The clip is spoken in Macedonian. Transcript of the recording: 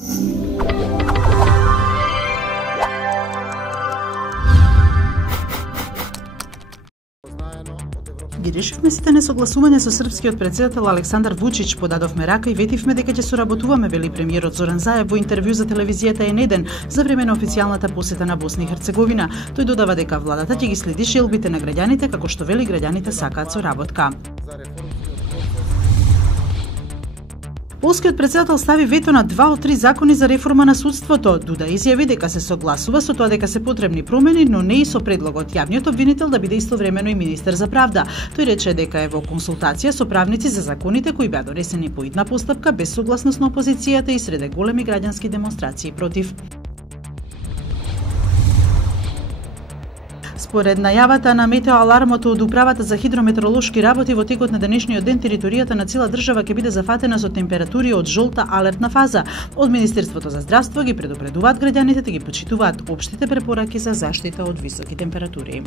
Ги решивме сите несогласувања со српскиот претседател Александар Вучич, подадовме рака и ветивме дека ќе соработуваме, вели премиерот Зоран Заев во интервју за телевизијата N1 за време на официјалната посета на Босна и Херцеговина. Тој додава дека владата ќе ги следи желбите на граѓаните, како што вели граѓаните сакаат соработка. Полскиот претседател стави вето на 2 од 3 закони за реформа на судството. Дуда изјави дека се согласува со тоа дека се потребни промени, но не и со предлогот јавниот обвинител да биде истовремено и министер за правда. Тој рече дека е во консултација со правници за законите кои беа донесени по итна постапка без согласност на опозицијата и среде големи граѓански демонстрации против. Според најавата на метеоалармот од Управата за хидрометеоролошки работи, во текот на денешниот ден територијата на цела држава ќе биде зафатена со температури од жолта алертна фаза. Од Министерството за здравство ги предупредуваат граѓаните да ги почитуваат општите препораки за заштита од високи температури.